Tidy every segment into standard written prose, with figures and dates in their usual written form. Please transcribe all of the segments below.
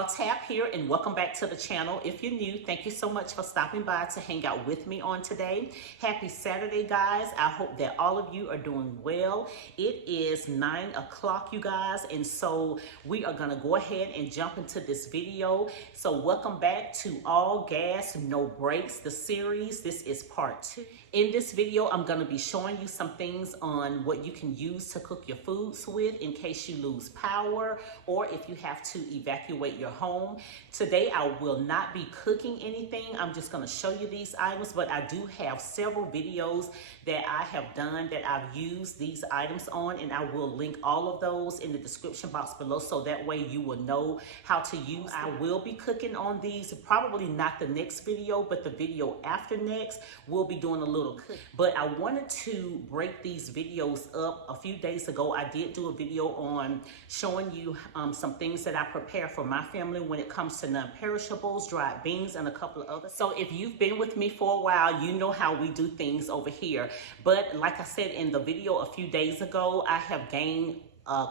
y'all, Tap here, and welcome back to the channel. If you're new, thank you so much for stopping by to hang out with me on today. Happy Saturday, guys. I hope that all of you are doing well. It is 9 o'clock, you guys, and so we are gonna go ahead and jump into this video. So welcome back to All Gas, No Brakes, the series. This is part 2. In this video, I'm gonna be showing you some things on what you can use to cook your foods with in case you lose power or if you have to evacuate your home. Today, I will not be cooking anything. I'm just gonna show you these items, but I do have several videos that I have done that I've used these items on, and I will link all of those in the description box below so that way you will know how to use them. I will be cooking on these, probably not the next video, but the video after next, we'll be doing a little cooking. But I wanted to break these videos up. A few days ago, I did do a video on showing you some things that I prepare for my family when it comes to non-perishables, dried beans, and a couple of others. So if you've been with me for a while, you know how we do things over here. But like I said in the video a few days ago, I have gained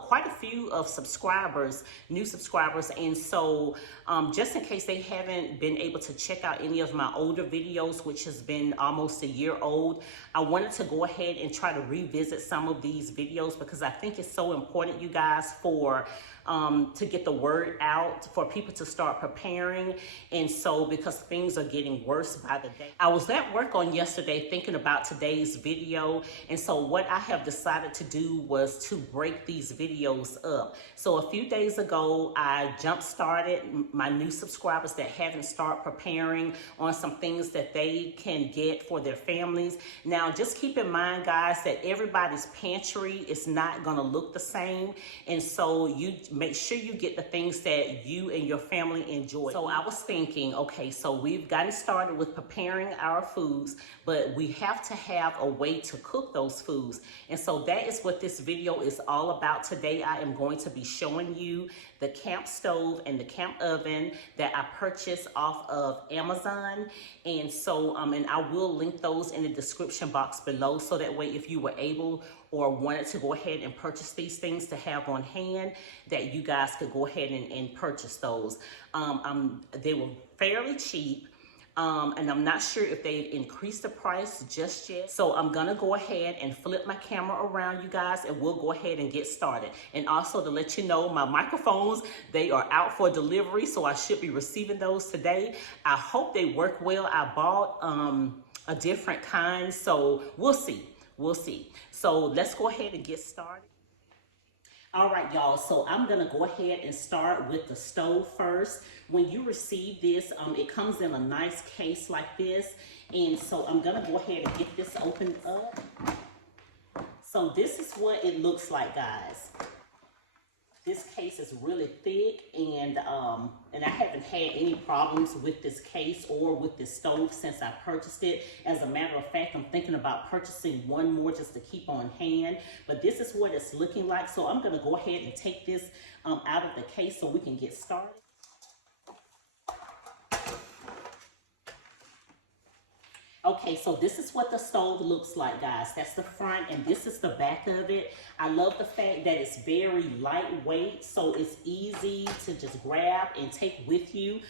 quite a few of subscribers, new subscribers, and so just in case they haven't been able to check out any of my older videos, which has been almost a year old, I wanted to go ahead and try to revisit some of these videos because I think it's so important, you guys, for to get the word out, for people to start preparing. And so because things are getting worse by the day, I was at work on yesterday thinking about today's video, and so what I have decided to do was to break these videos up. So a few days ago, I jump started my new subscribers that haven't started preparing on some things that they can get for their families. Now just keep in mind, guys, that everybody's pantry is not gonna look the same, and so you make sure you get the things that you and your family enjoy. So I was thinking, okay, so we've gotten started with preparing our foods, but we have to have a way to cook those foods. And so that is what this video is all about today. I am going to be showing you the camp stove and the camp oven that I purchased off of Amazon. And so, and I will link those in the description box below so that way if you were able or wanted to go ahead and purchase these things to have on hand, that you guys could go ahead and purchase those. They were fairly cheap. And I'm not sure if they've increased the price just yet. So I'm gonna go ahead and flip my camera around, you guys, and we'll go ahead and get started. And also to let you know, my microphones, they are out for delivery, so I should be receiving those today. I hope they work well. I bought a different kind, so we'll see. We'll see. So let's go ahead and get started. All right, y'all, so I'm gonna go ahead and start with the stove first. When you receive this, it comes in a nice case like this. And so I'm gonna go ahead and get this opened up. So this is what it looks like, guys. This case is really thick, and I haven't had any problems with this case or with this stove since I purchased it. As a matter of fact, I'm thinking about purchasing one more just to keep on hand. But this is what it's looking like. So I'm gonna go ahead and take this out of the case so we can get started. Okay, so this is what the stove looks like, guys. That's the front, and this is the back of it. I love the fact that it's very lightweight, so it's easy to just grab and take with you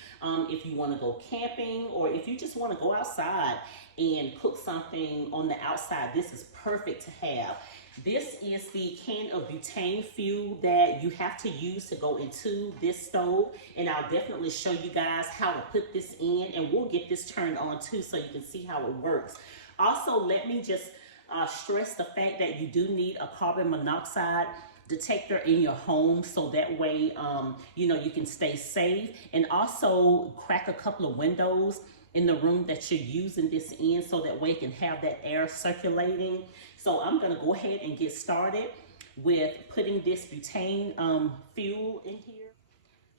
if you want to go camping or if you just want to go outside and cook something on the outside. This is perfect to have. This is the can of butane fuel that you have to use to go into this stove. And I'll definitely show you guys how to put this in, and we'll get this turned on too so you can see how it works. Also, let me just stress the fact that you do need a carbon monoxide detector in your home so that way, you know, you can stay safe. And also crack a couple of windows in the room that you're using this in so that way you can have that air circulating. So I'm gonna go ahead and get started with putting this butane fuel in here.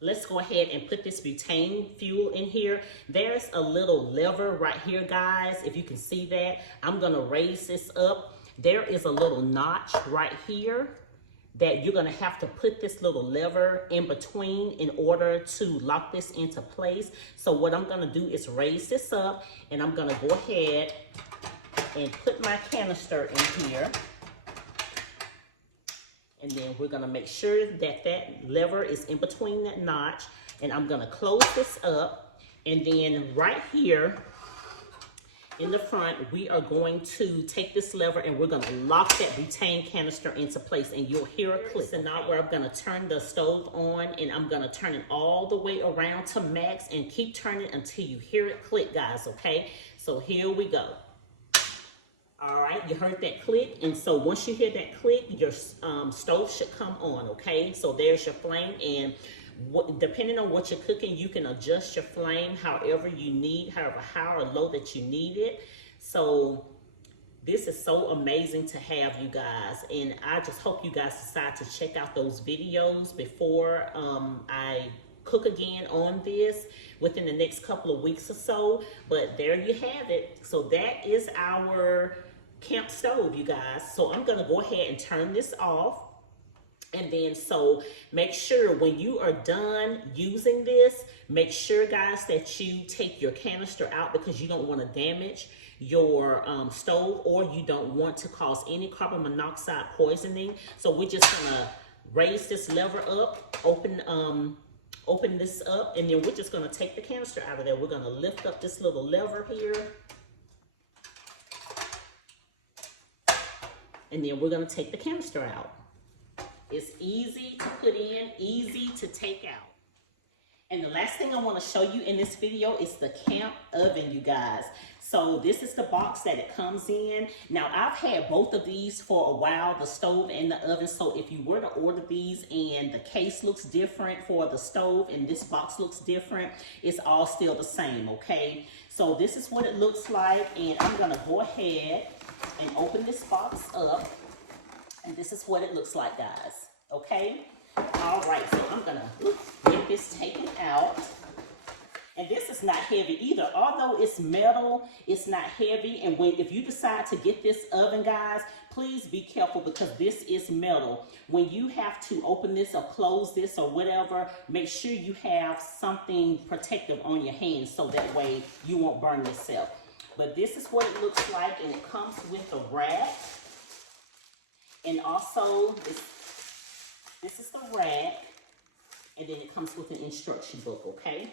Let's go ahead and put this butane fuel in here. There's a little lever right here, guys. If you can see that, I'm gonna raise this up. There is a little notch right here that you're gonna have to put this little lever in between in order to lock this into place. So what I'm gonna do is raise this up, and I'm gonna go ahead and put my canister in here. And then we're gonna make sure that that lever is in between that notch. And I'm gonna close this up. And then right here in the front, we are going to take this lever and we're gonna lock that butane canister into place, and you'll hear a click. So now where I'm gonna turn the stove on, and I'm gonna turn it all the way around to max and keep turning until you hear it click, guys, okay? So here we go. All right, you heard that click, and so once you hear that click, your stove should come on, okay? So there's your flame, and depending on what you're cooking, you can adjust your flame however you need, however high or low that you need it. So this is so amazing to have, you guys, and I just hope you guys decide to check out those videos before I cook again on this within the next couple of weeks or so. But there you have it. So that is our camp stove, you guys. So I'm gonna go ahead and turn this off. And then so make sure when you are done using this, make sure, guys, that you take your canister out, because you don't want to damage your stove, or you don't want to cause any carbon monoxide poisoning. So we're just gonna raise this lever up, open this up, and then we're just gonna take the canister out of there. We're gonna lift up this little lever here. And then we're gonna take the canister out. It's easy to put in, easy to take out. And the last thing I want to show you in this video is the camp oven, you guys. So this is the box that it comes in. Now, I've had both of these for a while, the stove and the oven. So if you were to order these and the case looks different for the stove and this box looks different, it's all still the same, okay? So this is what it looks like, and I'm gonna go ahead and open this box up. And this is what it looks like, guys, okay? All right, so I'm gonna get this taken out. And this is not heavy either. Although it's metal, it's not heavy. And if you decide to get this oven, guys, please be careful, because this is metal. When you have to open this or close this or whatever, make sure you have something protective on your hands, so that way you won't burn yourself. But this is what it looks like, and it comes with a rack. And also, this is the rack, and then it comes with an instruction book, okay?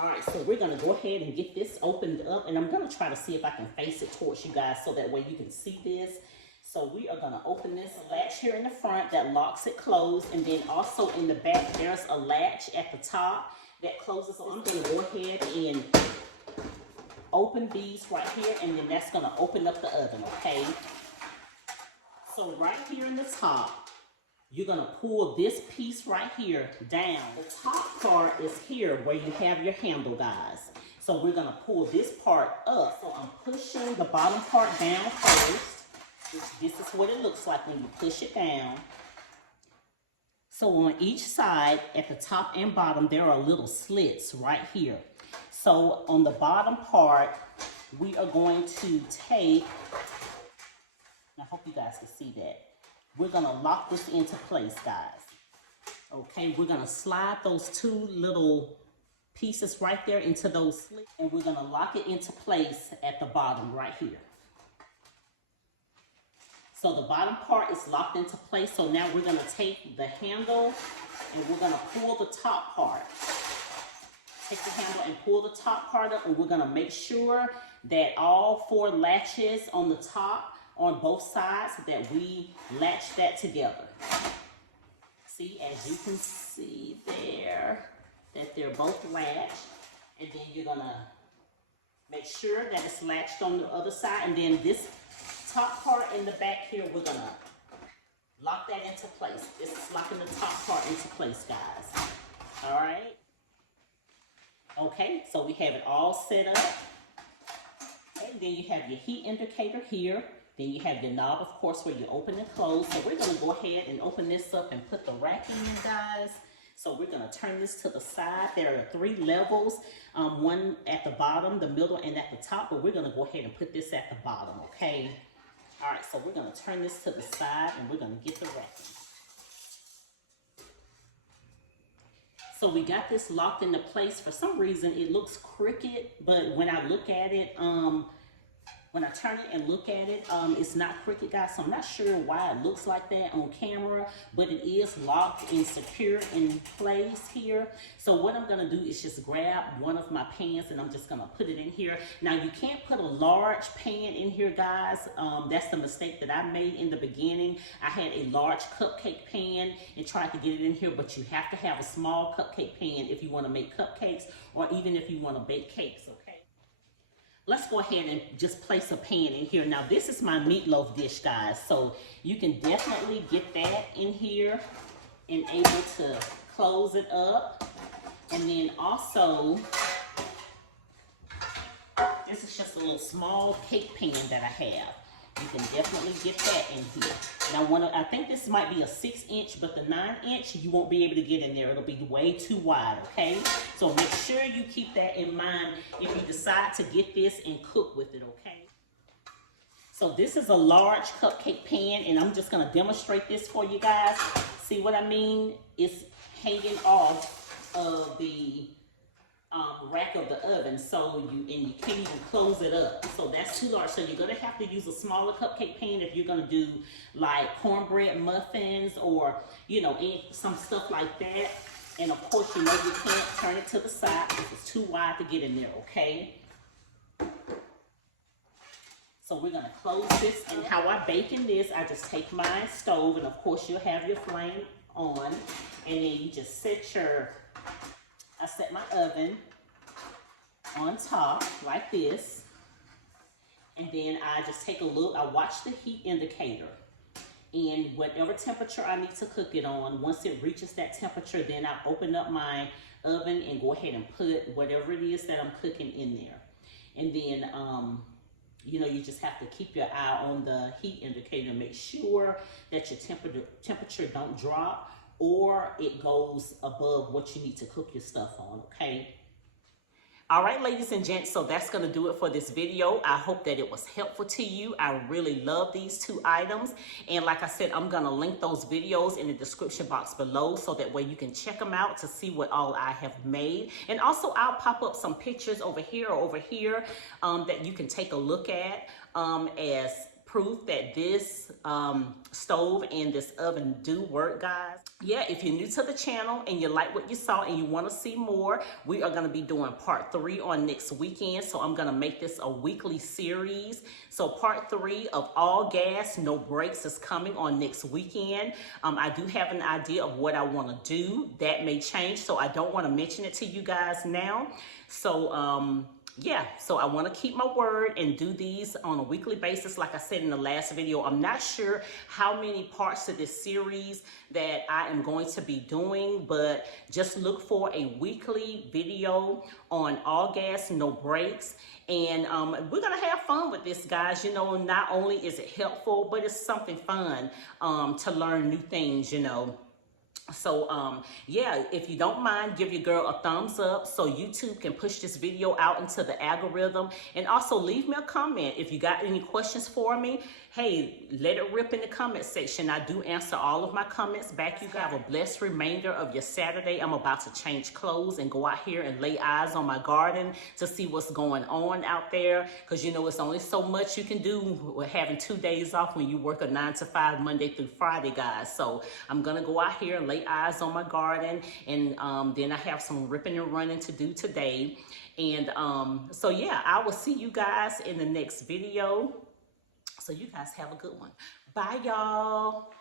All right, so we're gonna go ahead and get this opened up, and I'm gonna try to see if I can face it towards you guys so that way you can see this. So we are gonna open this latch here in the front that locks it closed, and then also in the back, there's a latch at the top that closes. So I'm gonna go ahead and open these right here, and then that's gonna open up the oven, okay? So right here in the top, you're gonna pull this piece right here down. The top part is here where you have your handle, guys. So we're gonna pull this part up. So I'm pushing the bottom part down first. This is what it looks like when you push it down. So on each side, at the top and bottom, there are little slits right here. So on the bottom part, we are going to take, I hope you guys can see that. We're gonna lock this into place, guys. Okay, we're gonna slide those two little pieces right there into those slits, and we're gonna lock it into place at the bottom right here. So the bottom part is locked into place. So now we're gonna take the handle and we're gonna pull the top part. Take the handle and pull the top part up, and we're gonna make sure that all four latches on the top, on both sides, that we latch that together. See, as you can see there, that they're both latched, and then you're gonna make sure that it's latched on the other side, and then this top part in the back here, we're gonna lock that into place. This is locking the top part into place, guys. All right. Okay, so we have it all set up. And then you have your heat indicator here. Then you have your knob, of course, where you open and close. So we're gonna go ahead and open this up and put the rack in, guys. So we're gonna turn this to the side. There are 3 levels, one at the bottom, the middle, and at the top, but we're gonna go ahead and put this at the bottom, okay? All right, so we're gonna turn this to the side, and we're gonna get the rack in. So we got this locked into place. For some reason, it looks crooked, but when I look at it, when I turn it and look at it, it's not crooked, guys. So I'm not sure why it looks like that on camera, but it is locked and secure in place here. So what I'm gonna do is just grab one of my pans and I'm just gonna put it in here. Now you can't put a large pan in here, guys. That's the mistake that I made in the beginning. I had a large cupcake pan and tried to get it in here, but you have to have a small cupcake pan if you wanna make cupcakes or even if you wanna bake cakes, okay? Let's go ahead and just place a pan in here. Now this is my meatloaf dish, guys. So you can definitely get that in here and able to close it up. And then also, this is just a little small cake pan that I have. You can definitely get that in here. Now, I think this might be a 6-inch, but the 9-inch, you won't be able to get in there. It'll be way too wide, okay? So make sure you keep that in mind if you decide to get this and cook with it, okay? So this is a large cupcake pan, and I'm just gonna demonstrate this for you guys. See what I mean? It's hanging off of the rack of the oven, so you can't even close it up. So that's too large. So you're gonna have to use a smaller cupcake pan if you're gonna do like cornbread muffins or some stuff like that. And of course, you can't turn it to the side because it's too wide to get in there. Okay. So we're gonna close this. And how I bake in this, I just take my stove, and of course you'll have your flame on, and then you just I set my oven on top like this, and then I just take a look. I watch the heat indicator, and whatever temperature I need to cook it on, once it reaches that temperature, then I open up my oven and go ahead and put whatever it is that I'm cooking in there. And then you just have to keep your eye on the heat indicator, make sure that your temperature don't drop or it goes above what you need to cook your stuff on, okay? All right, ladies and gents, so that's gonna do it for this video. I hope that it was helpful to you. I really love these 2 items. And like I said, I'm gonna link those videos in the description box below so that way you can check them out to see what all I have made. And also I'll pop up some pictures over here or over here that you can take a look at as proof that this stove and this oven do work, guys. Yeah, if you're new to the channel and you like what you saw and you want to see more, we are going to be doing part 3 on next weekend. So I'm going to make this a weekly series. So part 3 of All Gas, No Brakes is coming on next weekend. I do have an idea of what I want to do. That may change, so I don't want to mention it to you guys now. So yeah, so I want to keep my word and do these on a weekly basis. Like I said in the last video, I'm not sure how many parts of this series that I am going to be doing, but just look for a weekly video on All Gas, No Brakes. And we're going to have fun with this, guys. Not only is it helpful, but it's something fun to learn new things, So, yeah, if you don't mind, give your girl a thumbs up so YouTube can push this video out into the algorithm. And also leave me a comment. If you got any questions for me, hey, let it rip in the comment section. I do answer all of my comments back. You have a blessed remainder of your Saturday. I'm about to change clothes and go out here and lay eyes on my garden to see what's going on out there. Because, it's only so much you can do having 2 days off when you work a 9 to 5 Monday through Friday, guys. So I'm going to go out here and lay eyes on my garden, and then I have some ripping and running to do today. And so yeah, I will see you guys in the next video. So you guys have a good one. Bye, y'all.